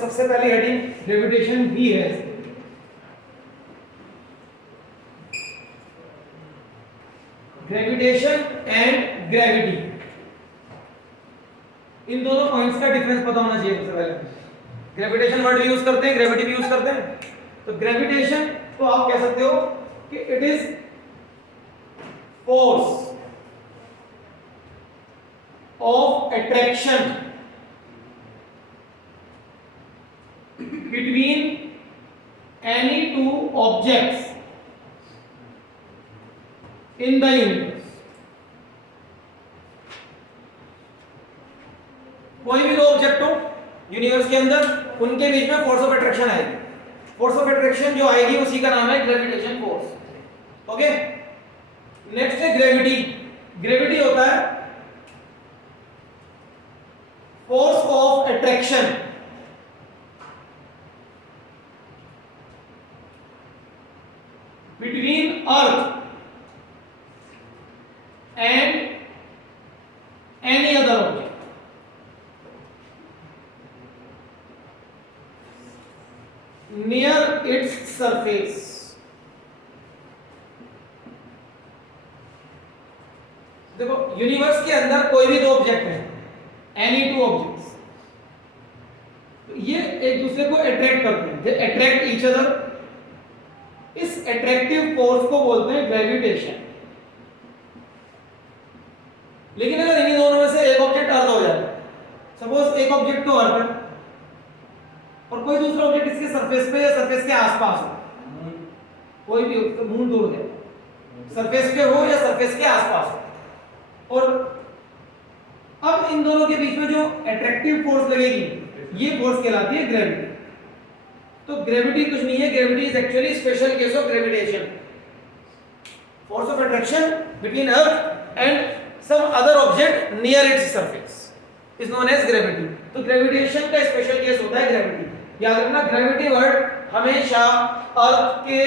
सबसे पहली heading gravitation भी है। ग्रेविटेशन एंड ग्रेविटी, इन दोनों पॉइंट्स का डिफरेंस पता होना चाहिए सबसे पहले। ग्रेविटेशन वर्ड यूज करते हैं, ग्रेविटी भी यूज करते हैं। तो ग्रेविटेशन तो आप कह सकते हो कि it is force of attraction between any two objects in the universe। कोई भी दो ऑब्जेक्ट हो यूनिवर्स के अंदर, उनके बीच में फोर्स ऑफ अट्रैक्शन आएगी। फोर्स ऑफ अट्रैक्शन जो आएगी उसी का नाम है ग्रेविटेशन फोर्स। ओके, नेक्स्ट है ग्रेविटी। ग्रेविटी होता है force of attraction between earth and any other object। near its surface। देखो यूनिवर्स के अंदर कोई भी दो ऑब्जेक्ट है, एनी टू ऑब्जेक्ट्स, तो ये एक दूसरे को अट्रैक्ट करते हैं, दे अट्रैक्ट ईच अदर। इस अट्रैक्टिव फोर्स को बोलते हैं ग्रेविटेशन। लेकिन अगर इन्हीं दोनों में से एक ऑब्जेक्ट अर्थ हो जाए, सपोज एक ऑब्जेक्ट तो अर्थ है और कोई दूसरा ऑब्जेक्ट इसके सरफेस पे या सरफेस के आसपास हो, कोई भी तो मून दूर है, सरफेस पे हो या सरफेस के आसपास हो, और अब इन दोनों के बीच में जो अट्रैक्टिव फोर्स लगेगी ये फोर्स कहलाती है ग्रेविटी। तो ग्रेविटी कुछ नहीं है, gravity is actually special case of gravitation. Force of attraction between earth and some other object near its surface is known as gravity. तो ग्रेविटेशन का स्पेशल केस होता है ग्रेविटी। याद रखना, ग्रेविटी वर्ड हमेशा अर्थ के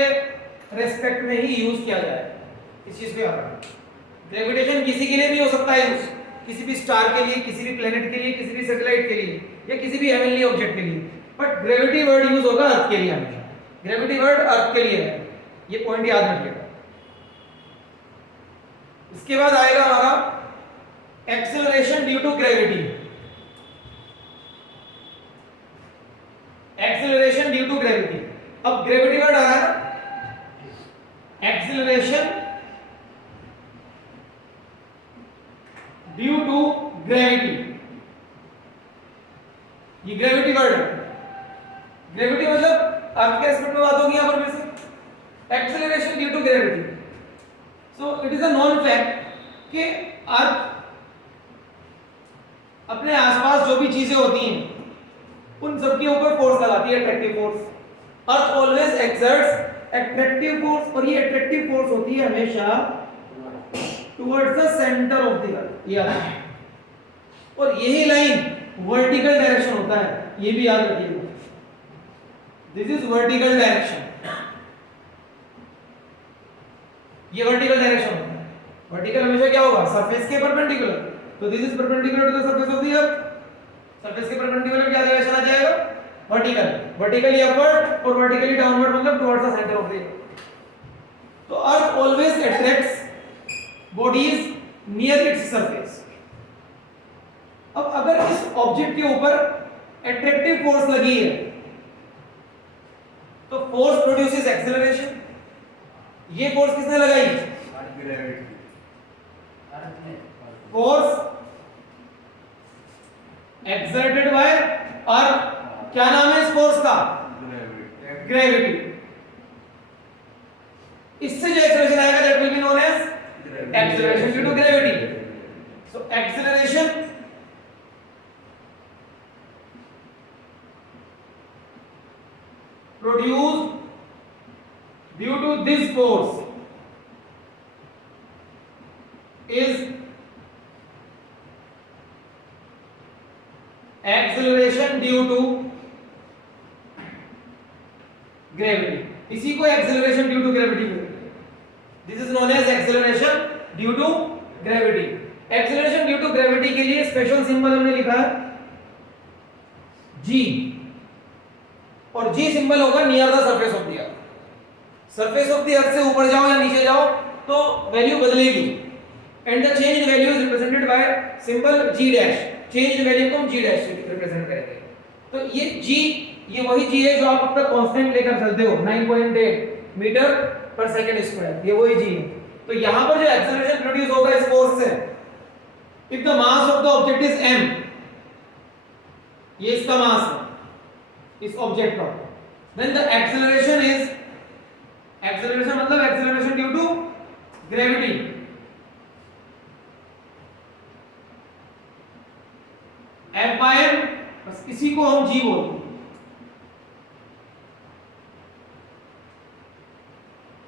रेस्पेक्ट में ही यूज किया जाए, इस चीज पे याद रखना। ग्रेविटेशन किसी के लिए भी हो सकता है यूज, किसी भी स्टार के लिए, किसी भी प्लेनेट के लिए, किसी भी सैटेलाइट के लिए, या किसी भी हेवनली ऑब्जेक्ट के लिए, बट ग्रेविटी वर्ड यूज होगा अर्थ के लिए हमेशा। ग्रेविटी वर्ड अर्थ के लिए है, ये पॉइंट याद रखिएगा। इसके बाद आएगा हमारा acceleration due to gravity. Acceleration due to gravity, अब ग्रेविटी वर्ड आ रहा है, एक्सेलरेशन ड्यू टू ग्रेविटी, ये ग्रेविटी वर्ड है। ग्रेविटी मतलब अर्थ के रेस्पेक्ट में बात होगी यहां पर फिर से। Acceleration due to gravity, so it is a known fact कि अर्थ अपने आसपास जो भी चीजें होती हैं उन सब के ऊपर फोर्स लगाती है, अट्रैक्टिव फोर्स। अर्थ ऑलवेज एक्सर्ट्स अट्रैक्टिव फोर्स, और ये अट्रैक्टिव फोर्स होती है हमेशा towards the centre of the अर्थ, याद। और यही लाइन वर्टिकल डायरेक्शन होता है, ये भी याद रखिएगा। दिस इज वर्टिकल डायरेक्शन, ये वर्टिकल डायरेक्शन होता है। वर्टिकल हमेशा क्या होगा, सरफेस के परपेंडिकुलर। तो this is perpendicular to the surface of the earth. Surface के परपेंडिकुलर क्या डायरेक्शन आ जाएगा, वर्टिकल। वर्टिकली अपवर्ड और वर्टिकली डाउनवर्ड मतलब towards the centre of the earth. तो earth always attracts bodies near its surface. अब अगर इस ऑब्जेक्ट के ऊपर अट्रैक्टिव फोर्स लगी है तो फोर्स प्रोड्यूसेस एक्सेलरेशन। ये फोर्स किसने लगाई, फोर्स एक्सर्टेड बाय अर्थ। क्या नाम है इस फोर्स का, ग्रेविटी। इससे जो एक्सेलरेशन आएगा that will be known as acceleration due to gravity. So acceleration produced due to this force is acceleration due to gravity। इसी को acceleration due to gravity बोलते हैं। This is known as acceleration due to gravity। acceleration due to gravity के लिए special symbol हमने लिखा है G। और जी सिंबल होगा near the surface of the earth. Surface of the earth से ऊपर जाओ या नीचे जाओ तो वैल्यू बदलेगी, and the change in value is represented by symbol G dash. Change in value को हम जी डैश से रिप्रेजेंट करेंगे। तो ये जी, ये वही जी है जो आप अपना कांस्टेंट लेकर चलते हो 9.8 मीटर पर सेकंड स्क्वायर, ये वही जी है। तो यहां पर जो एक्सेलरेशन प्रोड्यूस होगा इस फोर्स से, if the mass of the object is m, ये इसका मास है इस ऑब्जेक्ट का, then the acceleration is, acceleration मतलब acceleration due to gravity, F by m, बस इसी को हम g बोलते हैं।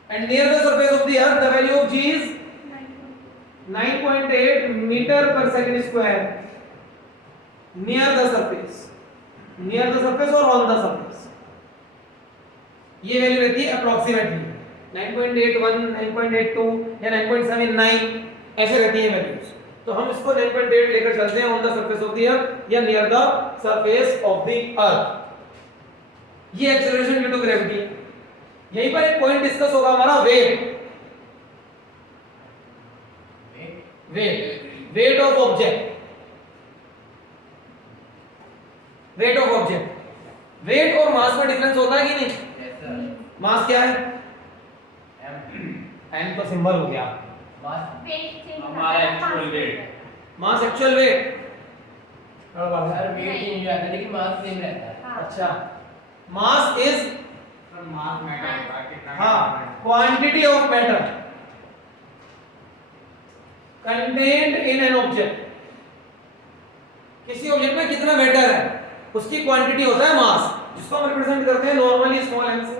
And near the surface of the earth the value of g is 9.8 meter per second square, near the surface, near the surface or on the surface, ये value रहती है approximately 9.81, 9.82 या 9.79 ऐसे रहती है वैल्यूज। तो हम इसको 9.8 लेकर चलते हैं on the surface of the earth या near the surface of the earth. ये एक्सेलरेशन ड्यू टू ग्रेविटी। यहीं पर एक पॉइंट डिस्कस होगा हमारा weight, weight of object, weight of object. Weight और मास में डिफरेंस होता है कि नहीं? मास क्या है? m तो सिंबल हो गया। हमारा actual weight, mass actual weight, sir weight change हो जाता है लेकिन मास सेम रहता है। अच्छा, मास इज मास मैटर होता है कितना, हाँ, quantity of matter contained in an object. किसी ऑब्जेक्ट में कितना मैटर है उसकी क्वांटिटी होता है मास, जिसको हम रिप्रेजेंट करते हैं नॉर्मली स्मॉल m से।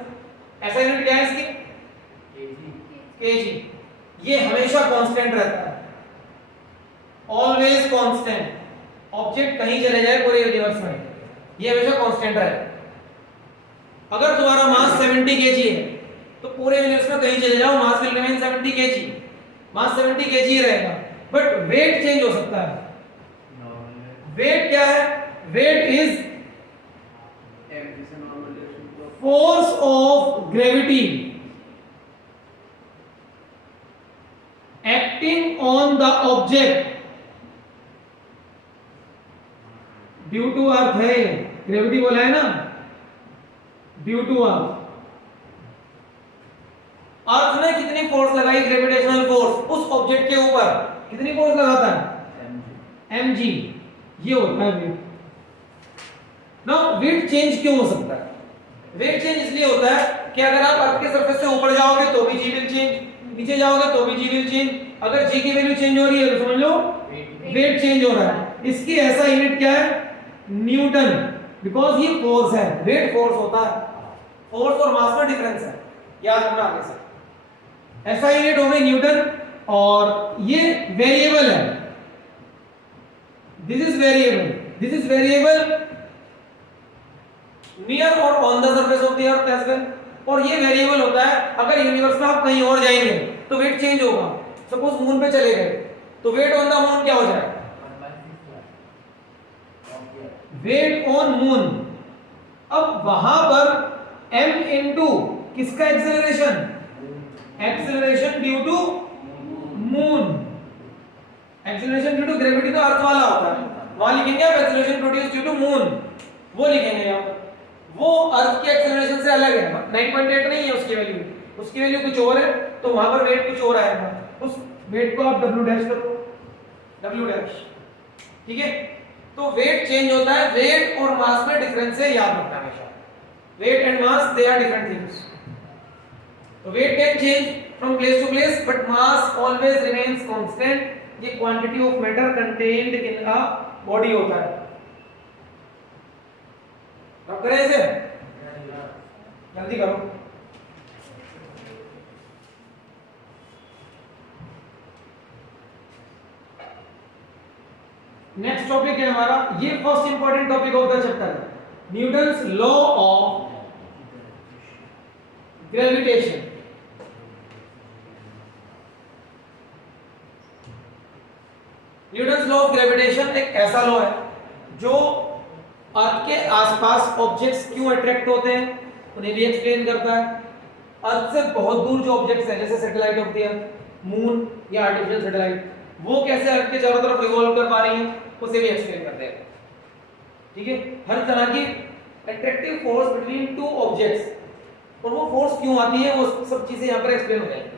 ऐसा यूनिट क्या है इसकी? केजी। ये हमेशा कांस्टेंट रहता है, ऑलवेज कांस्टेंट। ऑब्जेक्ट कहीं चले जाए पूरे यूनिवर्स में, ये हमेशा कांस्टेंट रहेगा। अगर तुम्हारा मास 70 केजी है तो पूरे यूनिवर्स में कहीं चले जाओ mass will remain 70 kg, mass 70 kg रहेगा। बट वेट चेंज हो सकता है। वेट क्या है? Weight is force of gravity acting on the object due to earth है, ग्रेविटी बोला है ना, ड्यू टू अर्थ। अर्थ ने कितनी फोर्स लगाई, ग्रेविटेशनल फोर्स, उस ऑब्जेक्ट के ऊपर कितनी फोर्स लगाता है? mg। ये होता है वेट। नाउ वेट चेंज क्यों हो सकता है? वेट चेंज इसलिए होता है कि अगर आप अर्थ के सरफेस से ऊपर जाओगे तो भी g विल चेंज, नीचे जाओगे तो भी g विल चेंज। अगर g की वैल्यू चेंज हो रही है तो समझ लो वेट चेंज हो रहा है। इसकी ऐसा यूनिट क्या है? न्यूटन, बिकॉज ये फोर्स है, वेट फोर्स होता है। फोर्स और मास में डिफरेंस है, याद रखना आगे से। ऐसा यूनिट हो गई न्यूटन, और ये वेरिएबल है, this is variable, this is variable near और on the surface of the earth as well. और ये वेरिएबल होता है, अगर यूनिवर्स में आप कहीं और जाएंगे तो वेट चेंज होगा। सपोज मून पे चले गए तो वेट ऑन द मून क्या हो जाएगा? Weight on moon. अब वहां पर m इनटू किसका acceleration? Acceleration due to moon. Acceleration due to gravity तो अर्थ वाला होता है, वहां लिखेंगे आप acceleration produce due to moon, वो लिखेंगे यहां पर। वो अर्थ के एक्सेलरेशन से अलग है, 9.8 नहीं है उसकी वैल्यू, उसकी वैल्यू कुछ और है, तो वहां पर वेट कुछ और आएगा। उस वेट को आप w डैश करो, w डैश, ठीक है। तो वेट चेंज होता है, वेट और मास में डिफरेंस है, याद रखना हमेशा। Weight and mass they are different things. तो weight can change from place to place but mass always remains constant. ये quantity of matter contained in a body होता है। अब करें इसे, जल्दी करो। नेक्स्ट टॉपिक है हमारा, ये first important topic of the chapter, Newton's law of gravitation. Newton's law of gravitation एक ऐसा लॉ है जो अर्थ के आसपास ऑब्जेक्ट्स क्यों अट्रैक्ट होते हैं उन्हें भी एक्सप्लेन करता है। अर्थ से बहुत दूर जो ऑब्जेक्ट्स हैं जैसे satellite of the earth, moon या आर्टिफिशियल सैटेलाइट, वो कैसे अर्थ के चारों तरफ रिवॉल्व कर पा रही हैं उसे भी एक्सप्लेन करते हैं। ठीक है, हर तरह की attractive force between two objects, और वो फोर्स क्यों आती है वो सब चीजें यहाँ पर एक्सप्लेन हो जाएंगी।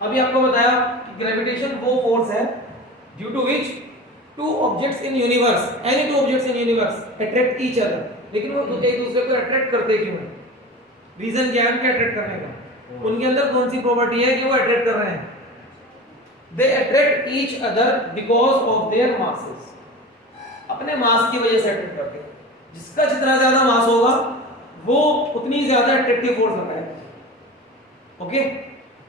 अभी आपको बताया कि ग्रेविटेशन वो फोर्स है due to which two objects in universe, any two objects in universe attract each other, लेकिन वो एक दूसरे को अट्रैक्ट करते क्यों हैं, रीजन क्या है उनके अट्रैक्ट करने का, उनके अंदर कौन सी प्रॉपर्टी है कि वो अट्रैक्ट कर रहे हैं। They attract each other because of their masses, अपने मास की वजह से अट्रैक्ट करते हैं। जिसका जितना ज्यादा मास होगा वो उतनी ज्यादा अट्रैक्टिव फोर्स लगाएगा। ओके,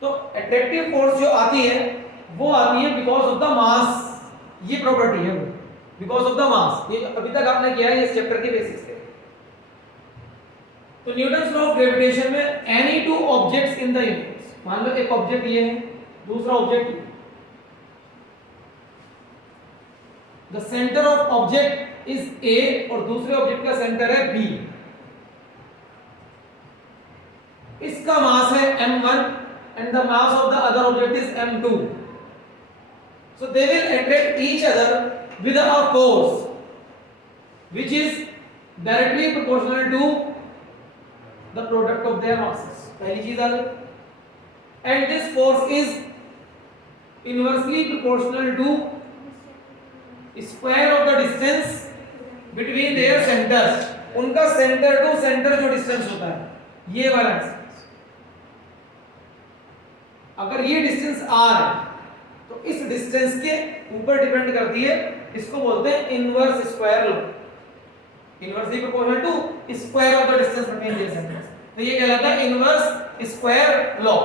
तो अट्रैक्टिव फोर्स जो आती है वो आती है बिकॉज ऑफ द मास, ये प्रॉपर्टी है वो, बिकॉज ऑफ द मास। ये अभी तक आपने किया है इस चैप्टर के बेसिक्स के। तो न्यूटन्स लॉ ऑफ ग्रेविटेशन में any two objects in the universe, मान लो एक ऑब्जेक्ट ये है, दूसरा object, the centre of object is a और दूसरे ऑब्जेक्ट का सेंटर है बी। इसका मास है m1 and the mass of the other object is m2, so they will attract each other with a force which is directly proportional to the product of their masses, पहली चीज आ गई, and this force is inversely proportional to square of the distance between their centers, उनका centre to centre जो distance होता है ये वाला distance, अगर ये डिस्टेंस r है तो इस डिस्टेंस के ऊपर डिपेंड करती है, इसको बोलते हैं inverse square law, inversely proportional to square of the distance between their centres, तो ये कहलाता है इनवर्स स्क्वायर लॉ।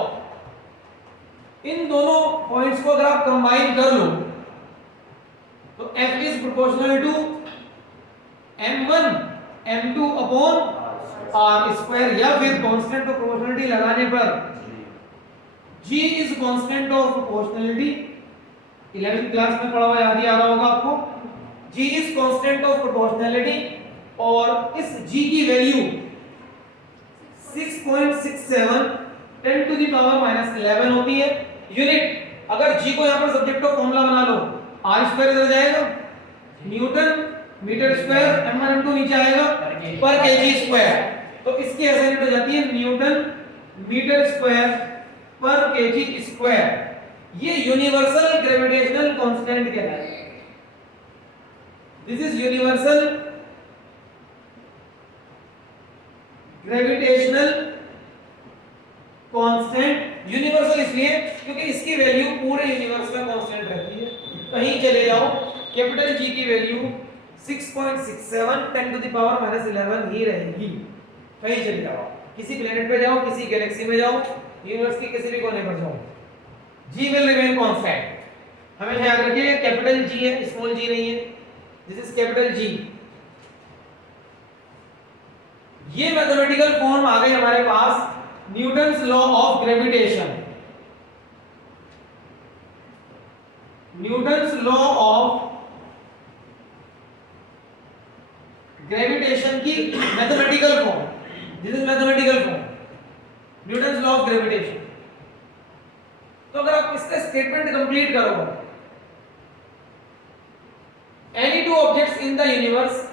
इन दोनों पॉइंट्स को अगर आप कंबाइन कर लो तो f is proportional to m1 m2 upon r square, या फिर कांस्टेंट ऑफ प्रोपोर्शनलिटी लगाने पर G is constant of proportionality, 11th class में पढ़ा हुआ याद ही आ रहा होगा आपको। G is constant of proportionality और इस G की वैल्यू 6.67 10 टू द पावर -11 होती है यूनिट। अगर G को यहां पर सब्जेक्ट ऑफ फॉर्मूला बना लो, r स्क्वायर इधर जाएगा, Newton metre square, m1 m2 नीचे आएगा पर kg स्क्वायर, तो इसकी ऐसे यूनिट हो जाती है न्यूटन मीटर स्क्वायर पर kg स्क्वायर। ये यूनिवर्सल ग्रेविटेशनल कांस्टेंट कहलाता है। This is universal gravitational constant. Universal इसलिए क्योंकि इसकी वैल्यू पूरे यूनिवर्स में कांस्टेंट रहती है। कहीं चले जाओ, कैपिटल G की वैल्यू 6.67 10 टू द पावर -11 ही रहेगी। कहीं चले जाओ, किसी प्लेनेट पे जाओ, किसी गैलेक्सी में जाओ, यूनिवर्स के किसी भी कोने पर जाओ, G विल रिमेन कांस्टेंट। हमेशा याद रखिए कैपिटल G है, स्मॉल g नहीं है। This is capital G। ये मैथमेटिकल फॉर्म आ गई हमारे पास Newton's law of gravitation. Newton's law of gravitation की mathematical form, this is mathematical form Newton's law of gravitation. तो अगर आप इसका स्टेटमेंट कंप्लीट करोगे, any two objects in the universe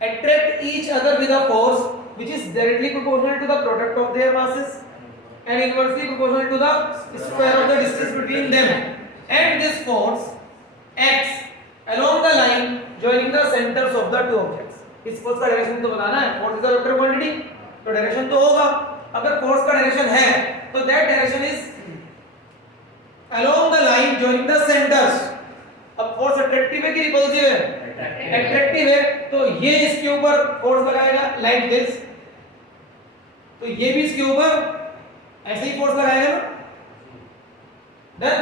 attract each other with a force which is directly proportional to the product of their masses and inversely proportional to the square of the distance between them, and this force acts along the line joining the centers of the two objects। इस force का direction तो बताना है, force is a vector quantity, तो direction तो होगा। अगर force का डायरेक्शन है तो that direction is along the line joining the centers। अब फोर्स अट्रैक्टिव है कि रिपल्सिव है? अट्रैक्टिव है, तो ये इसके ऊपर फोर्स लगाएगा लाइक दिस, तो ये भी इसके ऊपर ऐसे ही फोर्स लगाएगा ना। डन,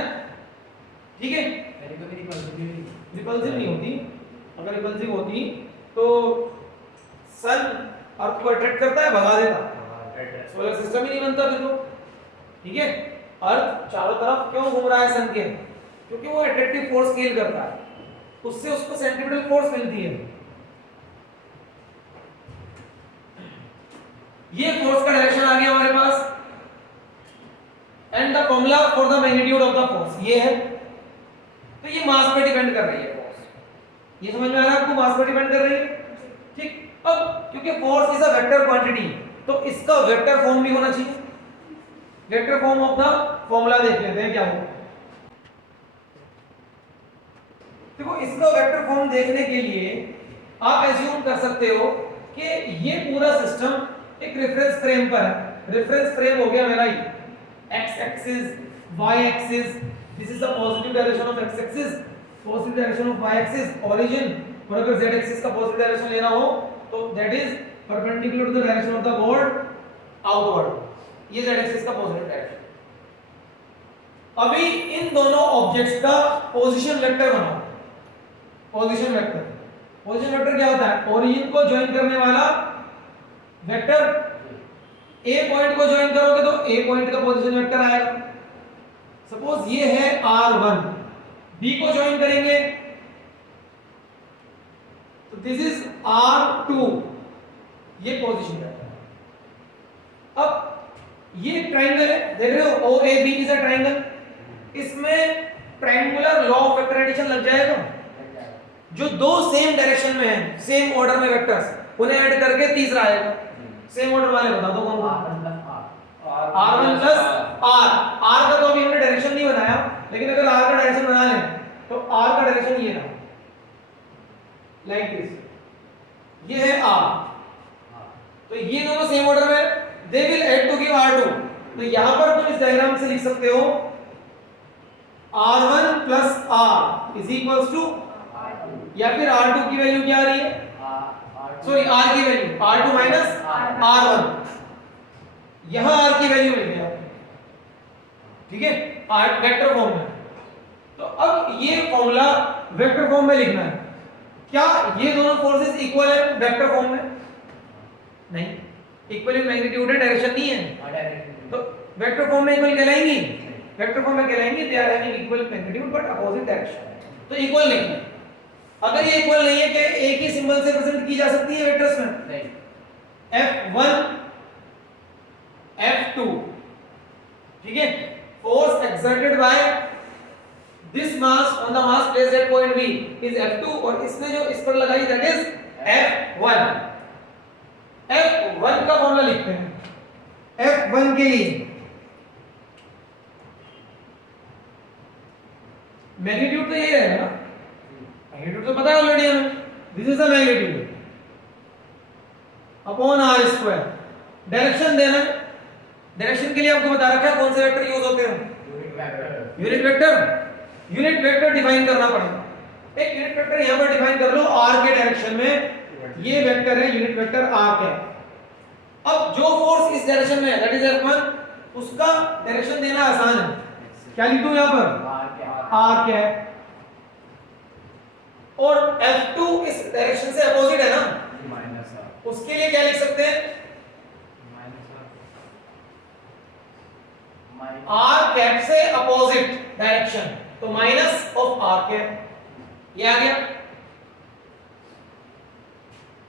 ठीक है। रिपल्सिव नहीं होती, अगर रिपल्सिव होती तो सन अर्थ को अट्रैक्ट करता है, भगा देता, सोलर सिस्टम ही नहीं बनता फिर तो। ठीक है, अर्थ चारों तरफ क्यों घूम रहा है सन के? क्योंकि वो अट्रैक्टिव फोर्स फील करता है, उससे उसको सेंट्रीपिटल फोर्स मिलती है। ये फोर्स का डायरेक्शन आ गया हमारे पास, and the formula for the magnitude of the force ये है। तो ये मास पे डिपेंड कर रही है फोर्स, ये समझ में आ रहा है आपको, मास पे डिपेंड कर रही है। ठीक, अब क्योंकि force is a vector quantity तो इसका वेक्टर फॉर्म भी होना चाहिए। Vector form of the formula देख लेते हैं क्या होगा। देखो इसका वेक्टर फॉर्म देखने के लिए आप एज्यूम कर सकते हो कि ये पूरा सिस्टम एक रेफरेंस फ्रेम पर है। रेफरेंस फ्रेम हो गया मेरा ये x axis, y axis, this is the positive direction of x axis, positive direction of y axis origin, और अगर z एक्सिस का पॉजिटिव डायरेक्शन लेना हो तो that is perpendicular to the direction of the board outward, ये z axis का positive direction. अभी इन दोनों ऑब्जेक्ट्स का पोजीशन वेक्टर बनाओ। पोजीशन वेक्टर, पोजीशन वेक्टर क्या होता है? ओरिजिन को ज्वाइन करने वाला वेक्टर, ए पॉइंट को ज्वाइन करोगे तो ए पॉइंट का पोजीशन वेक्टर आएगा। सपोज ये है r1, बी को ज्वाइन करेंगे तो दिस इज r2, ये पोजीशन वेक्टर। अब ये ट्रायंगल है, देख रहे हो OAB इज अ ट्रायंगल, इसमें triangular law of vector addition लग जाएगा। जो दो सेम डायरेक्शन में है, सेम ऑर्डर में वेक्टर्स, उन्हें ऐड करके तीसरा आएगा। सेम ऑर्डर वाले बता दो कौन कौन? r1 प्लस r का तो अभी हमने डायरेक्शन नहीं बनाया, लेकिन अगर r का डायरेक्शन बना लें तो r का डायरेक्शन ये रहा, लाइक दिस, ये है r। तो ये दोनों सेम ऑर्डर में, they will add to give r2। तो यहां पर तुम इस डायग्राम से लिख सकते हो r1 plus r is equals to, या फिर r2 की वैल्यू क्या आ रही है, सॉरी r की वैल्यू r2 माइनस r1, यहां r की वैल्यू मिल गया, ठीक है, r वेक्टर फॉर्म में। तो अब ये फॉर्मूला वेक्टर फॉर्म में लिखना है। क्या ये दोनों फोर्सेस इक्वल है वेक्टर फॉर्म में? नहीं, इक्वल इन मैग्नीट्यूड है, डायरेक्शन नहीं है। तो वेक्टर फॉर्म में इक्वल कहलाएंगी? वेक्टर फॉर्म में कहलाएंगी they are having equal magnitude but opposite direction. तो इक्वल नहीं है। अगर ये इक्वल नहीं है, कि एक ही सिंबल से रिप्रेजेंट की जा सकती है वेक्टर्स में? नहीं। F1 F2, ठीक है, force exerted by this mass on the mass placed at point B is F2, और इसने जो इस पर लगाई दैट इज F1। F1 का फॉर्मूला लिखते हैं। F1 के लिए मैग्नीट्यूड तो यही रहेगा ना, मैग्नीट्यूड तो पता है ऑलरेडी हमें, this is the magnitude upon r square. Direction देना, डायरेक्शन के लिए आपको बता रखा है कौन से वेक्टर यूज होते हैं, unit vector. Unit vector define करना पड़ेगा। एक यूनिट वेक्टर यहां पर डिफाइन कर लो, r के डायरेक्शन में ये वेक्टर है, यूनिट वेक्टर r है। अब जो फोर्स इस डायरेक्शन में है दैट इज F1, उसका डायरेक्शन देना आसान है। क्या लिख दूं यहां पर? r क्या है, और F2 इस डायरेक्शन से अपोजिट है ना, उसके लिए क्या लिख सकते हैं? r कैप से अपोजिट डायरेक्शन, तो माइनस ऑफ r कैप, ये आ गया।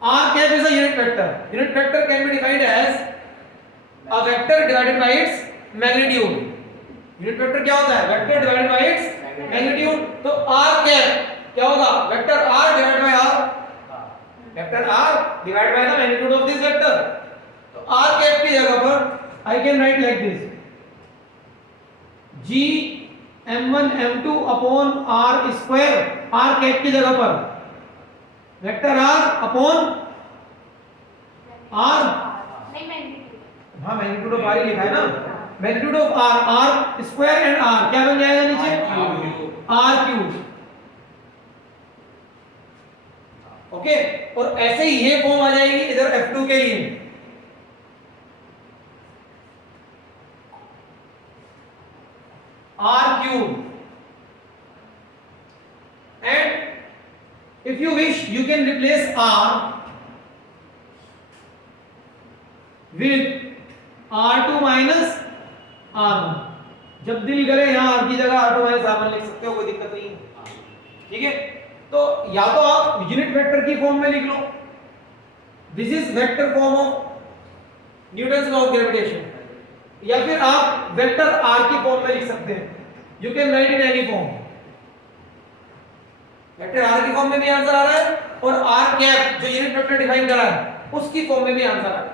r cap is a unit vector. Unit vector can be defined as a vector divided by its magnitude. Unit vector क्या होता है? Vector divided by its magnitude. तो r cap क्या होगा? Vector r divided by r, vector r divided by the magnitude of this vector. तो r cap की जगह पर I can write like this, g m1 m2 upon r square, r cap की जगह पर vector r upon r, नहीं magnitude, हाँ magnitude of r ही लिखा है ना, magnitude of r square and r क्या बन जाएगा नीचे? r cube. ओके, और ऐसे ही ये फॉर्म आ जाएगी इधर F2 के लिए। r cube, and if you wish you can replace r with r2 minus r1। जब दिल करे यहां r की जगह r2 minus r1 लिख सकते हो, कोई दिक्कत नहीं है, ठीक है। तो या तो आप यूनिट वेक्टर की फॉर्म में लिख लो, this is vector form of Newton's law of gravitation. या फिर आप वेक्टर आर की फॉर्म में लिख सकते हैं, you can write in any form. Vector R की फॉर्म में भी आंसर आ रहा है और आर कैप जो यूनिट वेक्टर डिफाइन करा है उसकी फॉर्म में भी आंसर आ रहा है।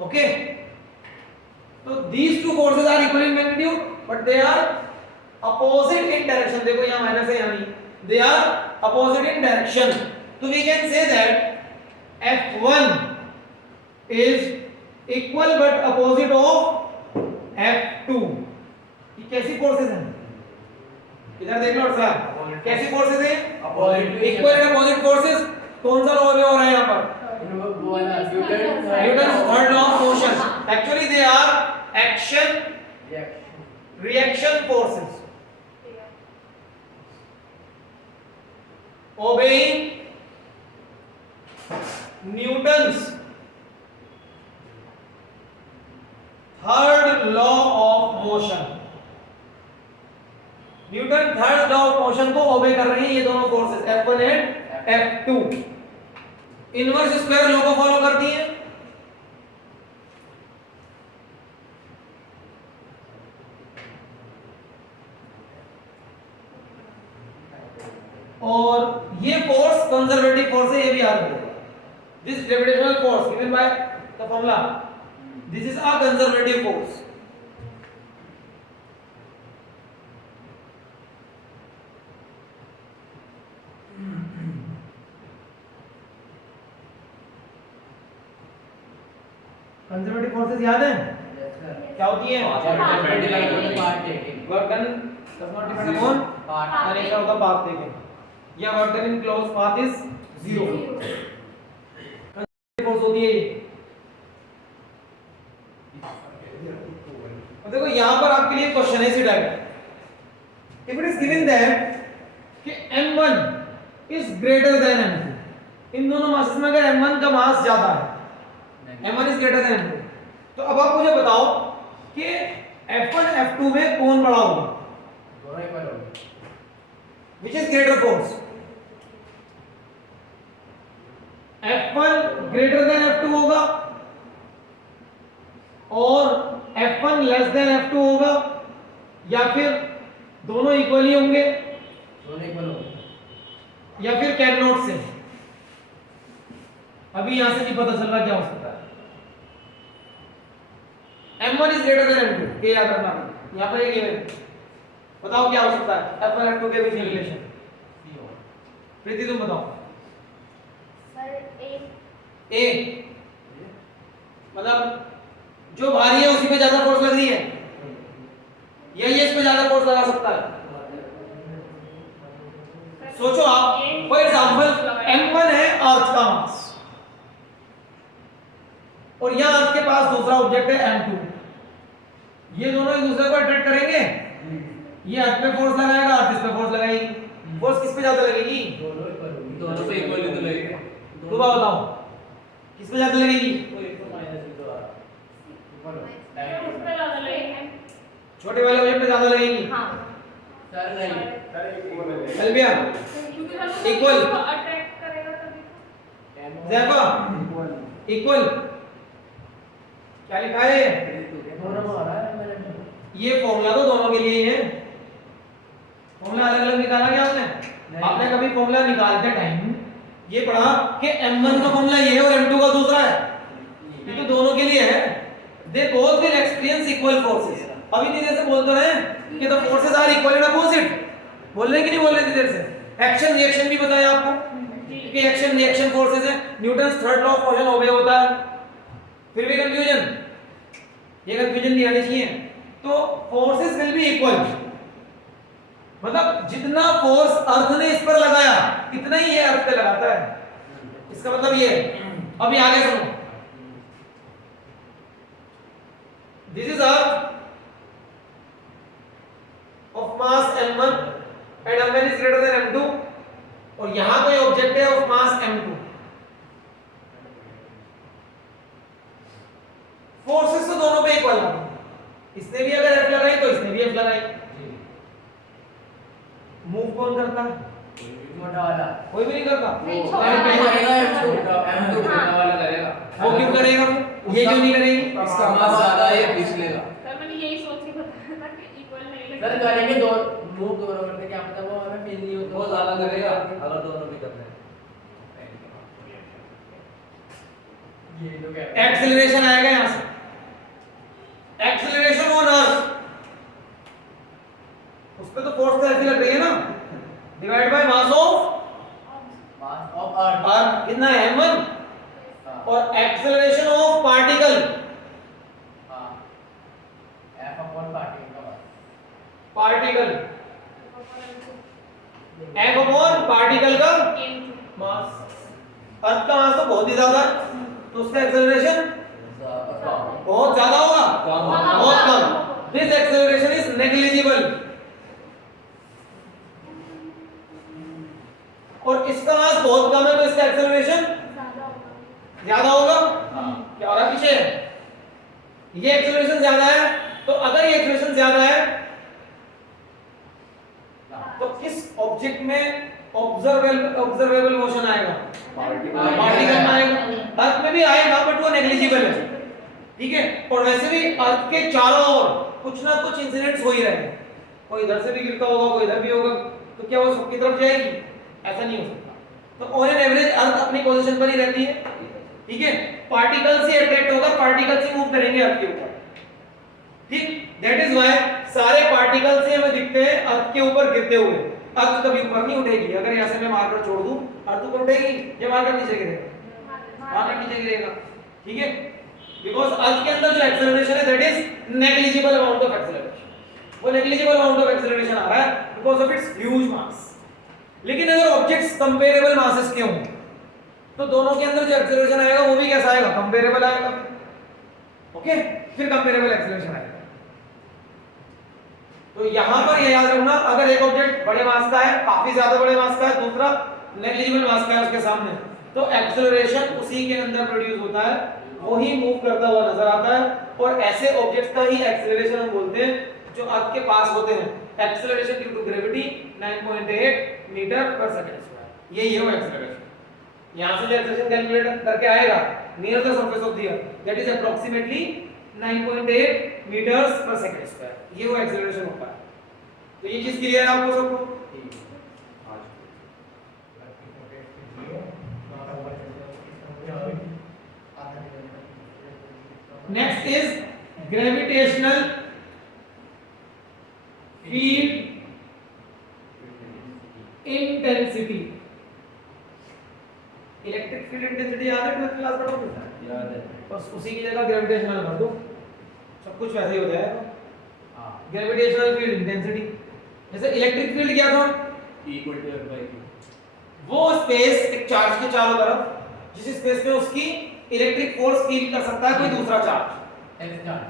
ओके, तो these two forces are equal in magnitude but they are opposite in direction. देखो यहां माइनस है यहां नहीं, they are opposite in direction. तो we can say that F1 is equal but opposite of F2। ये कैसी forces हैं? इधर देख लो सर, कैसी फोर्सेस हैं? Equal and opposite forces. कौन सा लॉ हो रहा है यहाँ पर? Newton's third law of motion. Actually they are action reaction forces obeying Newton's third law of motion। Newton third law of motion को ओबे कर रही हैं ये दोनों forces F1 and F2। Inverse square law को फॉलो करती हैं। और ये फोर्स कंजर्वेटिव फोर्स है, ये भी याद रखिएगा। This gravitational force given by the formula, this is a conservative force. Conservative forces याद है क्या होती है? Work done does not depend upon direction of the path taken, या work done in close path is 0। Conservative force होती है ये। देखो यहां पर आपके लिए क्वेश्चन है इसी type. If it is given that कि m1 is greater than m2, इन दोनों मासेस में अगर m1 का मास ज्यादा है, m1 is greater than m2, तो अब आप मुझे बताओ कि F1 F2 में कौन बड़ा होगा? दोनों इक्वल होंगे। Which is greater force? F1 greater than F2 होगा और F1 less than F2 होगा, या फिर दोनों इक्वल ही होंगे, दोनों इक्वल होंगे, या फिर कैन नॉट से। अभी यहां से नहीं पता चल रहा क्या हो सकता है। M1 is greater than M2, ये याद रखना। यहां पर ये गिवन, बताओ क्या हो सकता है F1 F2 के बीच रिलेशन? प्रीति तुम बताओ। सर ए मतलब जो भारी है उसी पे ज्यादा फोर्स लग रही है, या ये इस पे ज्यादा फोर्स लगा सकता है? सोचो आप, फॉर एग्जांपल M1 है अर्थ का मास और यहां अर्थ के पास दूसरा ऑब्जेक्ट है M2। ये दोनों एक दूसरे को अट्रैक्ट करेंगे, ये अर्थ पे फोर्स लगाएगा, अर्थ इस पे फोर्स लगाएगी। फोर्स किस पे ज्यादा लगेगी? दोनों इक्वल होंगे, दोनों पे इक्वल ही तो लगेगा। तो बताओ किस पे ज्यादा लगेगी? छोटे वाले ऑब्जेक्ट पे ज्यादा लगेगी। सर नहीं, अलबिया इक्वल, अट्रैक्ट करेगा तभी। जैफा इक्वल, क्या लिखा है? दोनों आ रहा है मैंने। ये फॉर्मूला तो दोनों के लिए ही है। फॉर्मूला अलग अलग निकाला क्या आपने? आपने कभी फॉर्मूला निकालते टाइम ये पढ़ा कि m1 का फॉर्मूला ये है और m2 का दूसरा है? ये तो दोनों के लिए है। They both will experience equal forces. अभी नहीं जैसे बोल तो रहे हैं कि the forces are equal and opposite, बोल रहे कि नहीं बोल रहे देर से? एक्शन रिएक्शन भी बताया आपको कि एक्शन रिएक्शन फोर्सेस है, Newton's third law of motion obey होता है। फिर भी कंफ्यूजन, ये कंफ्यूजन नहीं आनी चाहिए। तो फोर्सेस विल बी इक्वल, मतलब जितना फोर्स अर्थ ने इस पर लगाया इतना ही ये अर्थ पे लगाता है। इसका मतलब ये है। अभी आगे सुनो, this is earth of mass m1 and m1 is greater than m2, और यहां कोई ऑब्जेक्ट है ऑफ मास m2। फोर्सेस तो दोनों पे इक्वल है, इसने भी अगर F लगाई तो इसने भी F लगाई। मूव कौन करता है? मोटा वाला कोई भी नहीं करता। नहीं, वो छोटा वाला करेगा, M2 छोटा वाला करेगा। क्यों करेगा? ये क्यों नहीं करेंगे? इसका मास ज्यादा है पिछले का। सर मैंने यही सोच के बताया था कि इक्वल नहीं सर लगेगा। करेंगे दो मूव दोनों करते क्या मतलब वो हमें फील नहीं होता। बहुत ज्यादा करेगा अगर दोनों भी करते हैं। ये तो क्या एक्सेलरेशन आएगा यहां से, एक्सेलरेशन ऑन अर्थ, उस पे तो फोर्स तो ऐसी लग रही है ना, divide by mass of mass of earth. Earth कितना है m1, और एक्सेलरेशन ऑफ पार्टिकल हां f अपॉन पार्टिकल का मास। पार्टिकल f अपॉन पार्टिकल का मास, अर्थ का मास तो बहुत ही ज्यादा है तो उसका एक्सेलरेशन बहुत ज्यादा होगा, बहुत कम। दिस एक्सेलरेशन इज नेग्लिजिबल, और इसका मास बहुत कम है तो इसका एक्सेलरेशन ज्यादा होगा। क्या हो रहा है पीछे? ये एक्सेलरेशन ज्यादा है, तो अगर ये एक्सेलरेशन ज्यादा है तो किस ऑब्जेक्ट में ऑब्जर्वेबल मोशन आएगा? पार्टिकल में आएगा। अर्थ में भी आएगा बट वो नेग्लिजिबल है, ठीक है। और वैसे भी अर्थ के चारों ओर कुछ ना कुछ इंसिडेंट्स हो ही रहे हैं, कोई इधर से भी गिरता होगा, कोई इधर भी होगा, तो क्या वो सबकी तरफ जाएगी? ऐसा नहीं हो सकता। तो ऑन एन एवरेज अर्थ अपनी पोजीशन पर ही रहती है, ठीक है। पार्टिकल से अट्रैक्ट होकर पार्टिकल से मूव करेंगे अर्थ के ऊपर, ठीक। दैट इज व्हाई सारे पार्टिकल से हमें दिखते हैं अर्थ के ऊपर गिरते हुए। अर्थ कभी ऊपर नहीं उठेगी, अगर यहां से मैं मारकर छोड़ दूं अर्थ ऊपर उठेगी, ये मारकर नीचे गिरेगा, मारकर नीचे गिरेगा, ठीक है। बिकॉज़ अर्थ के अंदर जो एक्सेलरेशन है that is negligible amount of acceleration, वो नेग्लिजिबल अमाउंट ऑफ एक्सेलरेशन आ रहा है बिकॉज़ ऑफ इट्स ह्यूज मास। लेकिन अगर ऑब्जेक्ट्स कंपेरेबल मासेस के हों तो दोनों के अंदर जो एक्सेलरेशन आएगा वो भी कैसा आएगा? कंपेरेबल आएगा, ओके। फिर कंपेरेबल एक्सेलरेशन आएगा। तो यहां पर ये याद रखना, अगर एक ऑब्जेक्ट बड़े मास का है, काफी ज्यादा बड़े मास का है, दूसरा नेग्लिजिबल मास का है उसके सामने, तो एक्सेलरेशन उसी के अंदर प्रोड्यूस होता है, वो ही मूव करता हुआ नजर आता है। और ऐसे ऑब्जेक्ट्स का ही एक्सेलरेशन हम बोलते हैं जो अर्थ के पास होते हैं। Acceleration due to gravity 9.8 metre पर सेकंड स्क्वायर, यही है वो एक्सेलरेशन। यहां से जो एक्सेलरेशन कैलकुलेट करके आएगा near the surface of the earth, that is approximately 9.8 metres पर सेकंड स्क्वायर, ये वो एक्सेलरेशन होता है। तो ये चीज क्लियर है आपको सबको? Next is gravitational field intensity. Electric field intensity याद है, 12th क्लास पढ़ोगे? याद है। बस उसी की जगह ग्रेविटेशनल कर दो, सब कुछ वैसे ही हो जाएगा। हां ग्रेविटेशनल फील्ड इंटेंसिटी, जैसे इलेक्ट्रिक फील्ड क्या था? Equal to F/Q। वो स्पेस एक चार्ज के चारों तरफ, जिस स्पेस में उसकी इलेक्ट्रिक फोर्स फील कर सकता है कोई दूसरा चार्ज, एफ चार्ज,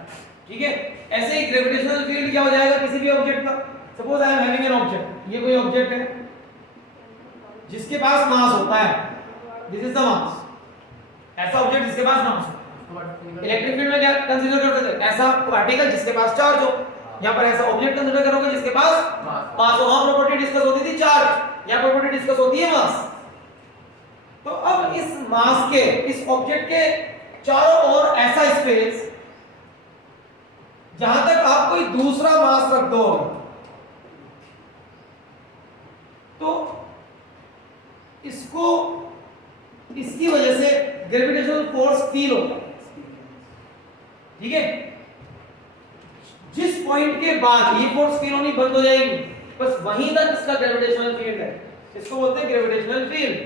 ठीक है। ऐसे ही ग्रेविटेशनल फील्ड क्या हो जाएगा किसी भी ऑब्जेक्ट का? Suppose I am having an object, ये कोई ऑब्जेक्ट है जिसके पास मास होता है, दिस इज द मास, ऐसा ऑब्जेक्ट जिसके पास मास हो। इलेक्ट्रिक फील्ड में क्या कंसीडर करते थे? ऐसा पार्टिकल जिसके पास चार्ज हो। यहां पर ऐसा ऑब्जेक्ट कंसीडर करोगे जिसके पास मास हो। वहां प्रॉपर्टी डिस्कस होती थी चार्ज, यहां प्रॉपर्टी डिस्कस होती है मास। तो अब इस मास के, इस ऑब्जेक्ट के चारों ओर ऐसा स्पेस जहां तक आप कोई दूसरा मास रख दो तो इसको, इसकी वजह से ग्रेविटेशनल फोर्स फील होगा, ठीक है। जिस पॉइंट के बाद ये फोर्स फील होनी बंद हो जाएगी, बस वहीं तक इसका ग्रेविटेशनल फील्ड है, इसको बोलते हैं ग्रेविटेशनल फील्ड।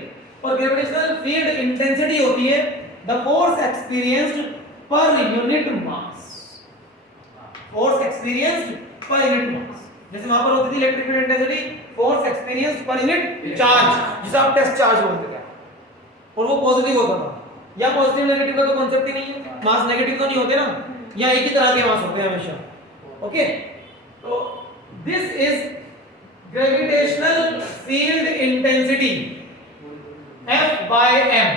और ग्रेविटेशनल फील्ड इंटेंसिटी होती है the force experienced per unit mass, force experienced per unit mass. जैसे वहां पर होती थी electric field intensity force experienced per unit charge, जिसे आप टेस्ट चार्ज बोलते थे, और वो पॉजिटिव होता था। या पॉजिटिव नेगेटिव का तो कांसेप्ट ही नहीं है, मास नेगेटिव तो नहीं होते ना, या एक ही तरह के मास होते हैं हमेशा, ओके। तो this is gravitational field intensity F by m।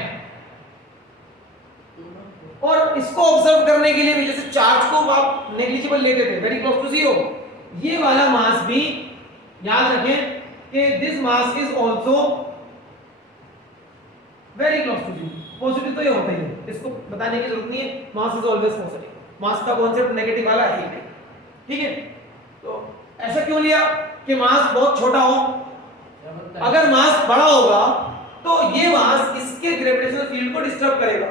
और इसको ऑब्जर्व करने के लिए भी, जैसे चार्ज को आप नेग्लिजिबल लेते थे, वेरी क्लोज टू जीरो, ये वाला मास भी याद रखें कि this mass is also very close to zero. Positive तो ये होता ही है, इसको बताने की जरूरत नहीं है, मास इज ऑलवेज पॉजिटिव, मास का कॉन्सेप्ट नेगेटिव वाला है ही नहीं, ठीक है। तो ऐसा क्यों लिया कि मास बहुत छोटा हो, अगर मास बड़ा होगा तो ये मास इसके ग्रेविटेशनल फील्ड को डिस्टर्ब करेगा,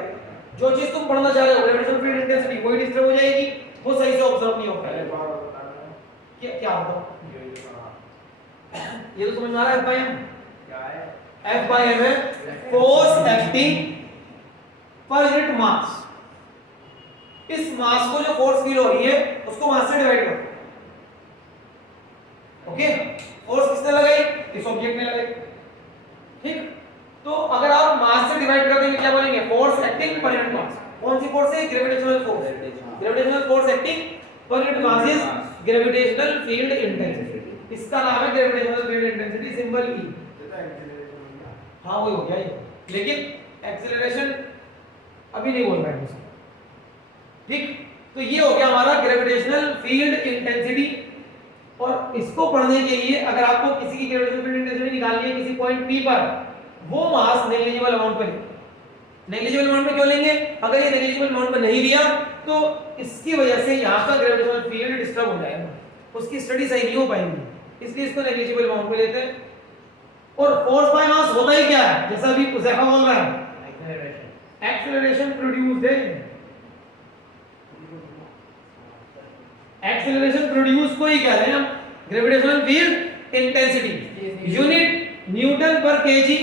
जो चीज तुम पढ़ना चाह रहे हो ग्रेविटेशनल फील्ड इंटेंसिटी वही डिस्टर्ब हो जाएगी, वो सही से ऑब्जर्व नहीं हो पाएगा। क्या होगा ये तो समझ में आ रहा है, F by m क्या है? F by m है force acting per unit mass, इस मास को जो फोर्स फील हो रही है उसको मास से डिवाइड करो, ओके। फोर्स किसने लगाई, इस ऑब्जेक्ट ने लगाई, ठीक। तो अगर आप मास से डिवाइड कर देंगे क्या बोलेंगे, force acting per unit mass. कौन सी फोर्स है, gravitational force, gravitational force acting per unit mass is gravitational field intensity, इसका नाम है gravitational field intensity, symbol E। हाँ वही हो गया ये, लेकिन एक्सीलरेशन अभी नहीं बोल रहा है मुझे, ठीक। तो ये हो गया हमारा ग्रेविटेशनल फील्ड इंटेंसिटी, और इसको पढ़ने के लिए अगर आपको किसी की ग्रेविटेशनल फील्ड इंटेंसिटी निकालनी है किसी पॉइंट P पर, वो मास नेग्लिजिबल अमाउंट पर, नेग्लिजिबल अमाउंट पे क्यों लेंगे, अगर ये नेग्लिजिबल अमाउंट पे नहीं लिया तो इसकी वजह से यहाँ का ग्रेविटेशनल फील्ड डिस्टर्ब हो जाएगा, उसकी स्टडी सही नहीं हो पाएगी, इसलिए इसको नेग्लिजिबल अमाउंट पे लेते हैं। और फोर्स बाय मास होता ही क्या है, जैसा अभी हुज़ैफा बोल रहा है, एक्सीलरेशन प्रोड्यूस्ड है, एक्सीलरेशन प्रोड्यूस को ही कह रहे हैं हम gravitational field intensity, unit Newton पर केजी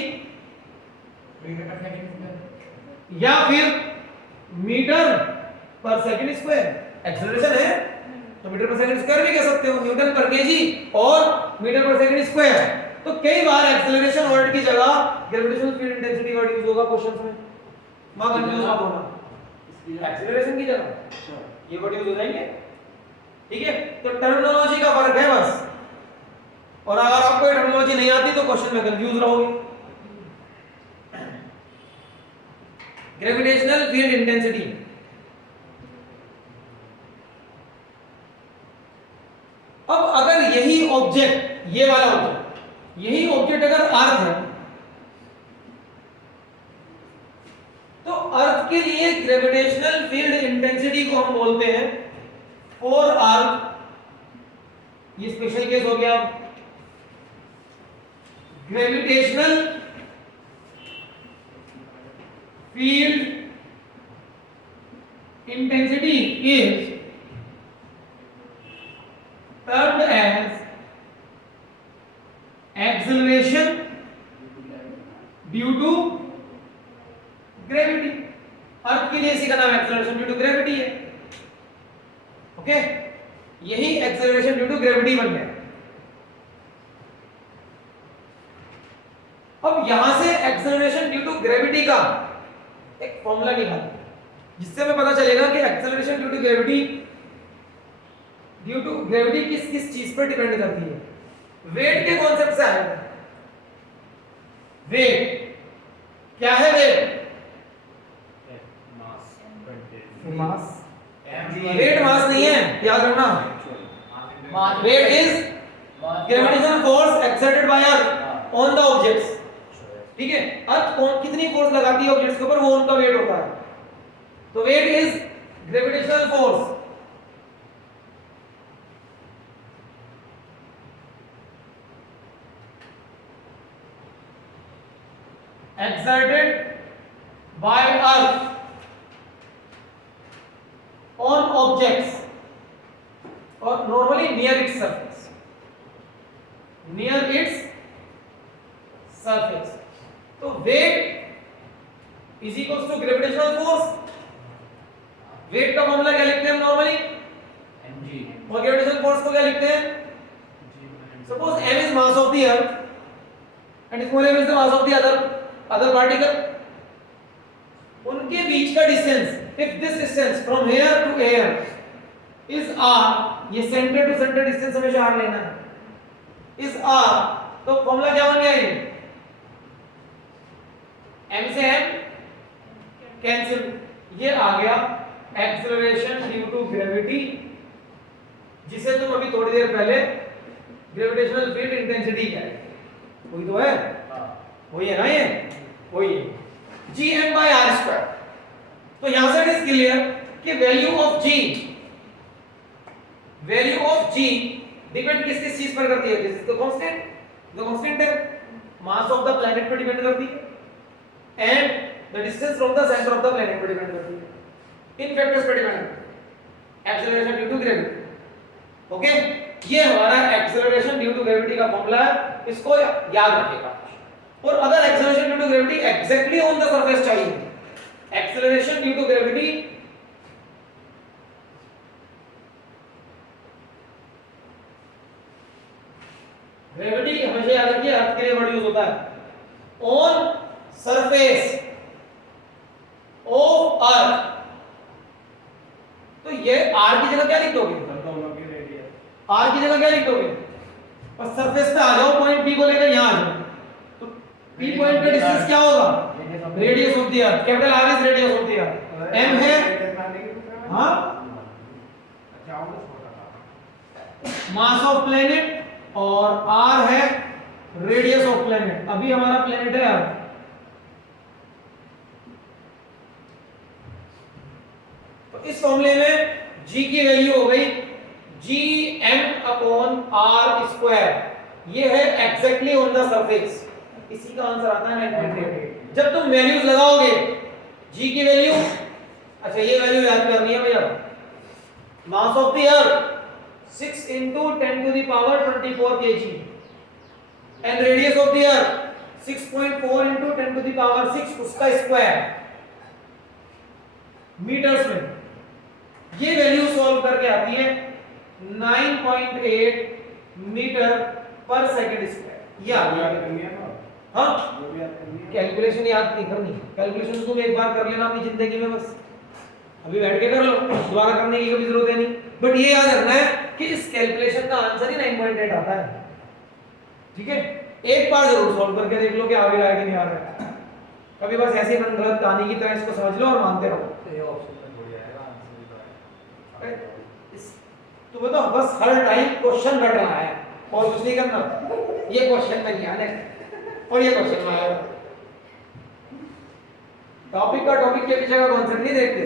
या फिर मीटर पर सेकंड स्क्वायर, एक्सीलरेशन है तो मीटर पर सेकंड स्क्वायर भी कह सकते हो, न्यूटन पर केजी और मीटर पर सेकंड स्क्वायर। तो कई बार एक्सीलरेशन वर्ड की जगह gravitational field intensity word use होगा क्वेश्चंस में, वहां कंफ्यूज मत होना, एक्सीलरेशन की जगह ये वर्ड यूज हो जाएंगे, ठीक है। तो टर्मिनोलॉजी का फर्क है बस, और अगर आपको ये टर्मिनोलॉजी नहीं आती तो क्वेश्चन में कंफ्यूज रहोगे। ग्रेविटेशनल फील्ड इंटेंसिटी, अब अगर यही ऑब्जेक्ट, ये वाला ऑब्जेक्ट, यही ऑब्जेक्ट अगर अर्थ है तो अर्थ के लिए ग्रेविटेशनल फील्ड इंटेंसिटी को हम बोलते हैं फॉर अर्थ, ये स्पेशल केस हो गया, gravitational field intensity is termed as acceleration due to gravity, अर्थ के लिए इसी का नाम एक्सेलरेशन ड्यू टू ग्रेविटी है, ओके। यही एक्सेलरेशन ड्यू टू ग्रेविटी बन गया। अब यहां से एक्सेलरेशन ड्यू टू ग्रेविटी का एक फॉर्मूला निकालें, जिससे हमें पता चलेगा कि एक्सेलरेशन ड्यू टू ग्रेविटी किस किस चीज पर डिपेंड करती है। वेट के कॉन्सेप्ट से आएगा, वेट क्या है, मास, वेट मास नहीं है, याद रखना, weight is gravitational force exerted by earth on the objects, ठीक है। अर्थ कौन कितनी फोर्स लगाती है ऑब्जेक्ट्स के ऊपर, वो उनका वेट होता है, तो weight is gravitational force exerted by earth on objects or normally near its surface, near its surface। तो weight is equals to gravitational force, weight का फॉर्मूला क्या लिखते हैं हम नॉर्मली, mg, और ग्रेविटेशनल फोर्स को क्या लिखते हैं, suppose m is mass of the earth and small m is the mass of the other particle, उनके बीच का distance, if this distance from here to here is r, ये centre to centre distance हमेशा r लेना है, is r, तो formula क्या बन गया ये, m से m कैंसिल, ये आ गया एक्सेलरेशन ड्यू टू ग्रेविटी, जिसे तुम अभी थोड़ी देर पहले ग्रेविटेशनल फील्ड इंटेंसिटी कह रहे थे, वही तो है, वही है ना, ये वही है। gm/r²। तो यहां से इट इज क्लियर कि वैल्यू ऑफ g डिपेंड किस चीज पर करती है? दिस इज द कांस्टेंट है, मास ऑफ द प्लैनेट पर डिपेंड करती है and the distance from the centre of the planet पर डिपेंड करती है, इन फैक्टर्स पर डिपेंड करती है, acceleration due to gravity. Okay, ये हमारा एक्सीलरेशन ड्यू टू ग्रेविटी का फॉर्मूला है, इसको याद रखिएगा। और अगर acceleration due to gravity exactly on the surface चाहिए, एक्सीलरेशन ड्यू टू ग्रेविटी हमेशा याद रखिए अर्थ के लिए वर्ड यूज होता है, ऑन सरफेस ऑफ अर्थ। तो ये r की जगह क्या लिख दोगे? दोनों की रेडियस r की जगह क्या लिख दोगे? और सरफेस पे आ जाओ, पॉइंट p को लेकर यहां आ जाओ, तो p पॉइंट पे डिस्टेंस क्या होगा? Radius of the earth, capital R is radius of the earth, m है हां अच्छा और छोटा था मास ऑफ प्लेनेट और r है रेडियस ऑफ प्लेनेट। अभी हमारा प्लेनेट है अर्थ, तो इस फॉर्मूले में g की वैल्यू हो गई gm/r²। ये है एग्जैक्टली ऑन द सरफेस, इसी का आंसर आता है 9.8। जब तुम वैल्यूज लगाओगे g की वैल्यू, अच्छा ये वैल्यू याद करनी है भैया, मास of the earth 6 × 10⁻24 kg and radius of the अर्थ 6.4 × 10⁻6 उसका स्क्वायर मीटर्स में। ये वैल्यू सॉल्व करके आती है 9.8 मीटर पर सेकंड स्क्वायर। याद करनी है ना, हाँ, वो भी याद करनी है। कैलकुलेशन याद नहीं करनी, कैलकुलेशन तुम एक बार कर लेना अपनी जिंदगी में, बस अभी बैठ के कर लो, दोबारा करने की कोई जरूरत है नहीं। बट ये याद रखना है कि इस कैलकुलेशन का आंसर ही 9.8 आता है, ठीक है? एक बार जरूर सॉल्व करके देख लो कि आ भी रहा है कि नहीं आ रहा है। कभी बस ऐसे ही गलत कहानी की तरह इसको समझ लो और मानते रहो। ये ऑप्शन में थोड़ी आएगा, आंसर भी तो आएगा। तो बताओ, बस हर टाइम क्वेश्चन रटना है और कुछ नहीं करना। ये क्वेश्चन में नहीं आने और ये क्वेश्चन में आएगा। टॉपिक के पीछे का कॉन्सेप्ट नहीं देखते।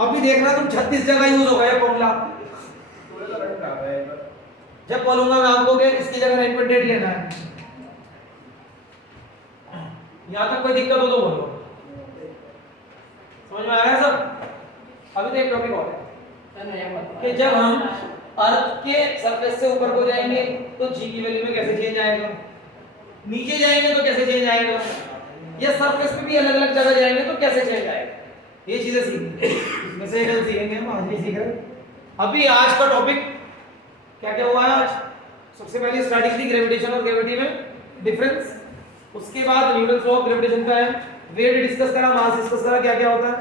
अभी देखना तुम 36 जगह यूज हो गया फॉर्मूला। पूरे तो रट रहा है पर जब बोलूंगा मैं आपको कि इसकी जगह 9.8 लेना है, यहां तक कोई दिक्कत हो तो बोलो। समझ में आ रहा है सब? अभी तो एक टॉपिक और है कि जब हम अर्थ के सरफेस से ऊपर को जाएंगे तो जी की वैल्यू में कैसे चेंज आएगा, नीचे जाएंगे तो कैसे चेंज आएगा, या सरफेस पे भी अलग अलग जगह जाएंगे तो कैसे चेंज आएगा। ये चीजें सीखेंगे, इसमें से कल सीखेंगे हम, आज नहीं सीख रहे। अभी आज का टॉपिक क्या क्या हुआ है आज? सबसे पहले स्टार्टिंग थी ग्रेविटेशन और ग्रेविटी में डिफरेंस, उसके बाद न्यूटन्स लॉ ऑफ ग्रेविटेशन का है, वेट डिस्कस करा, मास डिस्कस करा, क्या क्या होता है।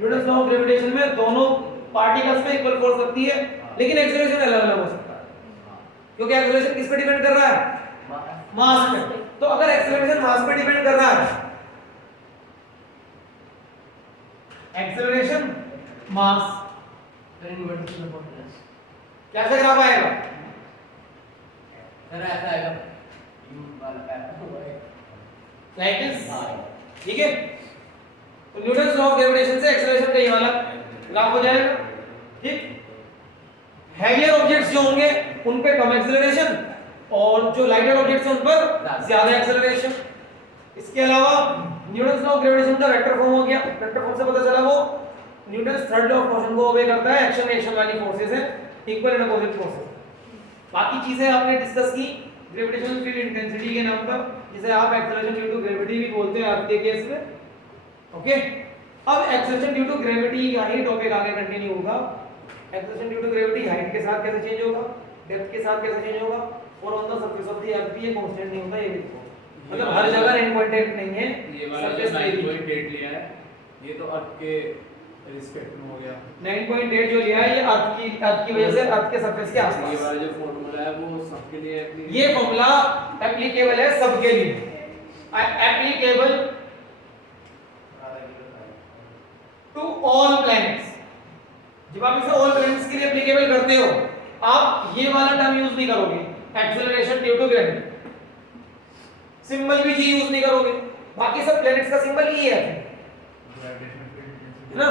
न्यूटन्स लॉ ऑफ ग्रेविटेशन में दोनों पार्टिकल्स में इक्वल फोर्स लगती है, लेकिन एक्सेलरेशन अलग अलग हो सकता है, क्योंकि एक्सेलरेशन किस पे डिपेंड कर रहा है? मास पे। तो अगर एक्सेलरेशन मास पे डिपेंड कर रहा है, एक्सेलरेशन मास, कैसे ग्राफ आएगा? ऐसा आएगा लाइक दिस, ठीक है? तो न्यूटन्स लॉ ऑफ ग्रेविटेशन से एक्सेलरेशन का ये वाला ग्राफ हो जाएगा, ठीक? हैवियर ऑब्जेक्ट्स जो होंगे उन पे कम एक्सेलरेशन और जो लाइटर ऑब्जेक्ट्स हैं उन पर ज्यादा एक्सेलरेशन। इसके अलावा न्यूटन्स लॉ ऑफ ग्रेविटेशन का वेक्टर फॉर्म हो गया, वेक्टर फॉर्म से पता चला वो Newton's third law of motion को ओबे करता है, एक्शन वाली फोर्सेस है, इक्वल एंड अपोजिट फोर्सेस। बाकी चीजें आपने डिस्कस की ग्रेविटेशनल फील्ड इंटेंसिटी के नाम पर, जिसे आप एक्सेलरेशन ड्यू टू ग्रेविटी भी बोलते हैं आपके केस में, ओके? अब एक्सेलरेशन ड्यू टू ग्रेविटी का ही टॉपिक आगे कंटिन्यू होगा। Acceleration due to gravity height के साथ कैसे चेंज होगा, डेप्थ के साथ कैसे चेंज होगा, और on the surface of the अर्थ भी ये कांस्टेंट नहीं होता, ये भी मतलब हर जगह 9.8 नहीं है। ये वाला जो 9.8 लिया है ये तो अर्थ के रिस्पेक्ट में हो गया। 9.8 जो लिया है ये अर्थ की वजह से अर्थ के सरफेस के ये आसपास। वाला जो फॉर्मूला है वो सबके लिए ये फॉर्मूला एप्लीकेबल है सबके लिए, एप्लीकेबल टू ऑल प्लैनेट्स। जब आप इसे ऑल प्लैनेट्स के लिए एप्लीकेबल करते हो, आप ये वाला टर्म यूज नहीं करोगे, acceleration due to gravity. Symbol भी जी यूज नहीं करोगे, बाकी सब प्लैनेट्स का सिंबल ई है, ग्रेविटेशनल फील्ड है ना?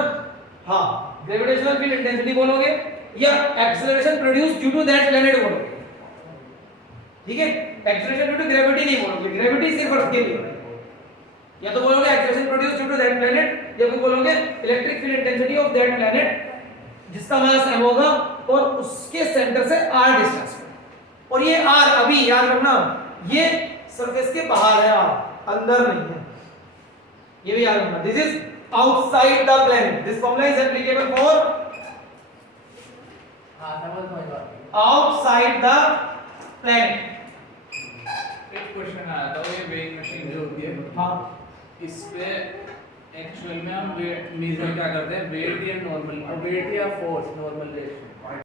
हाँ, ग्रेविटेशनल फील्ड इंटेंसिटी बोलोगे या acceleration produce due to that planet बोलोगे। ठीक है, एक्सेलरेशन ड्यू टू ग्रेविटी नहीं बोलोगे, ग्रेविटी सिर्फ अर्थ के लिए है। या तो बोलोगे acceleration produce due to that planet, या फिर बोलोगे electric field intensity of that planet जिसका मास m होगा और उसके सेंटर से r डिस्टेंस पे। और ये r अभी याद रखना, ये सरफेस के बाहर है, r अंदर नहीं है, ये भी याद रखना। This is outside the planet, this formula is applicable for हाँ समझ बात आउटसाइड द प्लैनेट। एक क्वेश्चन आया था, ये वेइंग मशीन जो होती है, हाँ, इस पे एक्चुअल में हम मेजर क्या करते हैं, वेट या नॉर्मल, और वेट या फोर्स, नॉर्मल रेशियो।